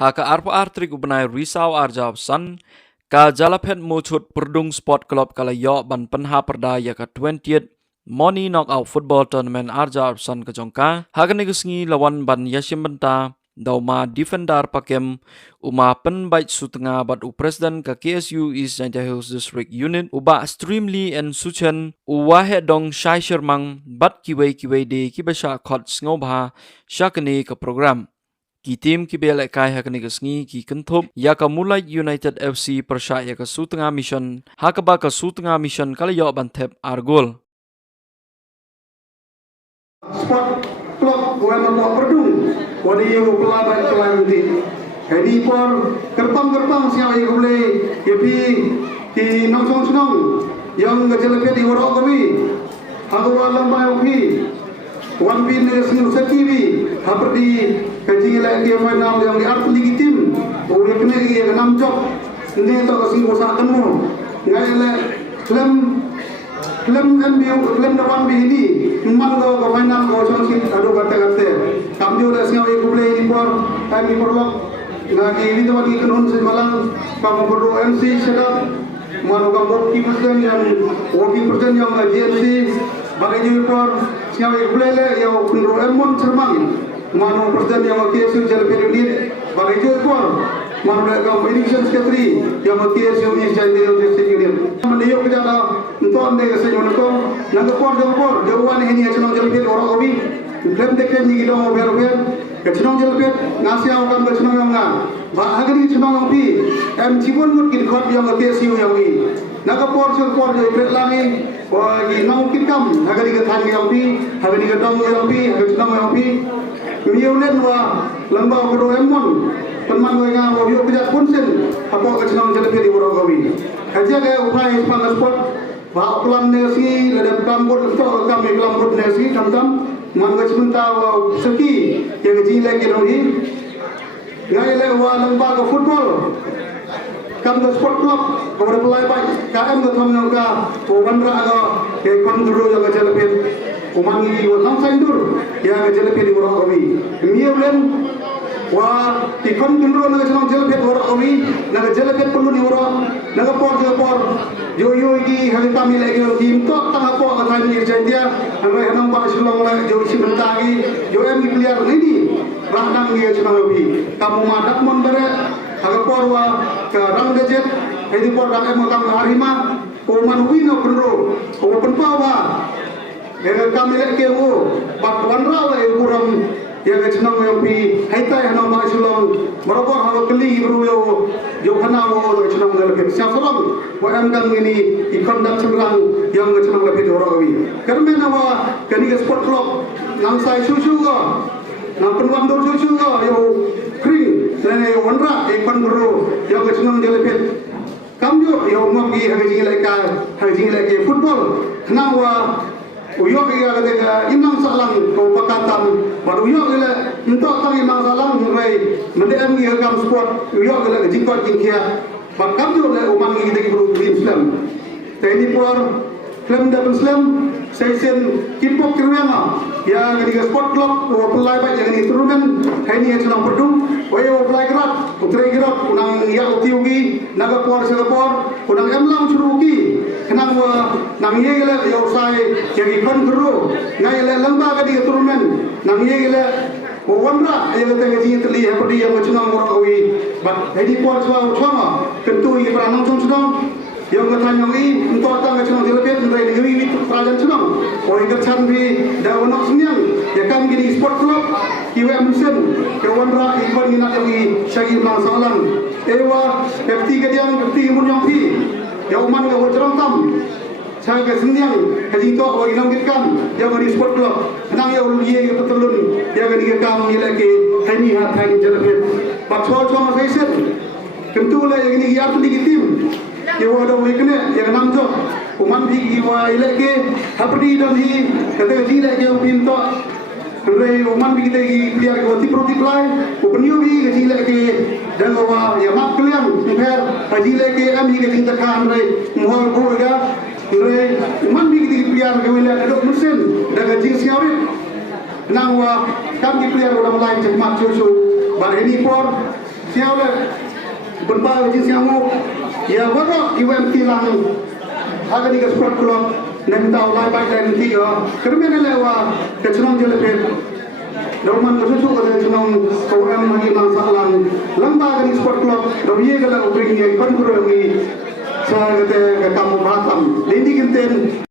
Haka arpa artrik ubenai risau arjab san, ka jalapet mucut perdung sport club kala yo ban penha perdaya ka 20th Money Knockout Football Tournament arjab san ka jongka, haka negusengi lawan ban yasim benta, dauma defender pakem uma penbait sutenga bat u presiden ka KSU East Niger Hills District Unit uba Streamly and Suchen uwahe dong Shai Shermang bat kiwei de kibasha khot ngobha shakani ka program. Ki tim ki belai kai hakani kesngi ki kentup ya ka mulai United FC persya ya ka sutenga mission hakaba ka sutenga mission kala yo bantep argol. Sport club gua mau perdung wadi yo pelaban kelanti hedi por kerpang siapa yang boleh yepi ki nong senong yang ngejelepe di warok kami aku alam bayoki wan pin dari sini sekibi haperdi kaji lagi final yang di art legitim oleh kena yang enam job ini tak kasih usaha kamu ngai le klem depan bihini memang go final go sangsi aduh kata kami udah siapa yang boleh ini por kami perlok lagi ini tu lagi kenun semalam kamu perlu MC sedap malu kamu working presiden yang GMC bagai jupor siapa yang boleh le yang perlu emon cerman malu presiden yang KSU Jalapet Unit bagai jupor malu kamu election secretary yang KSU East Niger Hills District Unit mendiuk kerja untuk anda kesenyon itu nak por jauhan ini acara Jalapet orang kami klaim dekat ni kita mau berber kecenong Jalapet ngasih awam kecenong yang ngan bahagia ni kecenong yang pi cibun mut kita khot yang KSU yang ni nak por Jalapet lagi bagi mungkin kam agar kita than yang pi agar kita dong yang pi agar kecenong yang pi miulen wa lembau bro emon teman gue ngah mau yuk kerja punsen apa kecenong Jalapet di orang kami kerja ke upaya sepanjang sport bahawa kelam nasi ladap kambut untuk kami kelambut nasi kam mangga sebentar seki yang kecil lagi lagi ngai lewa lembaga football kam sport club kepada pelai baik KM ke thong ka bandra ga ke konduro yang Jalapet umangi wa sandur yang Jalapet di orang kami miulen wah di konduro na Jalapet orang kami na Jalapet perlu di orang na por yo iki hari kami lagi tim tok tang apa ka tani jantia anggai hanam ba sulong la jo sibentagi yo em player ini rahnam ni chana lobi kamu madak mon bare aga porwa ka rang dejet hedi por dak em kam harima ko man wino penro ko penpawa kami lagi o bak wanra la kuram yang kecenang yang pi haitai hanam ba sulong merokok hawa keli bro yo hana wo kecenang Jalapet siap salam em kan ini ikon dak cenang yang kecenang Jalapet orang kami kerana nawa kani sport club nang sai susu ko nang penuam dor susu ko yo kring dan yo wanra ikon bro yang kecenang Jalapet kamyo yo ngopi haji lagi football nawa uyok ia kata inang salang kau pakatan baru uyok ia untuk tang inang salang mulai mendem ia kam sport uyok ia jingkot jingkia bakam tu le umang kita perlu Islam tadi por film dapat Islam session kipok kerana yang ini sport club pelai baik yang ini turunkan ini yang sedang berdum wayo pelai gerak putri gerak unang ya utiugi naga por segapor unang emlang suruki kenang nang ye gele yo sai yang ikon guru ngai le lembaga di turunkan nang ye gele wandra yang kita ngaji teli seperti yang macam orang bat jadi por sama tentu ini peranang sedang yang ketanyang ini untuk datang ke Cenong Jalapet dari negeri ini kerajaan Cenong orang kerjaan di daun senian ya kan gini sport club kiwe amisen kewandra ikon minat lagi syagi belang salam ewa kepti kedian kepti imun yang pi ya uman ke wajarang tam saya ke senian kaji itu orang inangkitkan yang di sport club nang ya ulu ye petulun yang gini kam lagi hani hat hani Jalapet bakso sama faisal tentu lah yang ini ya tu legitim yang ada wikne yang namjo uman di wa ilake hapri dan hi kata ji lagi yang pinto re uman bi kita biar ko ti play upniu bi ji lagi dan wa ya mak kliam per haji lagi am hi ke cinta kan re mohon ko ga re uman bi kita biar ko ila ada mesin daga ji siawit nang wa kam di biar udah mulai cemat susu bar ini por siapa le berapa uji siapa ya baru UMT lang agar di sport club nem tahu lai bai dan ti yo kerana lewa kecenong jelepet Dorman musuh ko kecenong ko em lagi masalah lamba agar di sport club do ye gala upring ye kon kuro ni sa kete kamu batam lindi kinten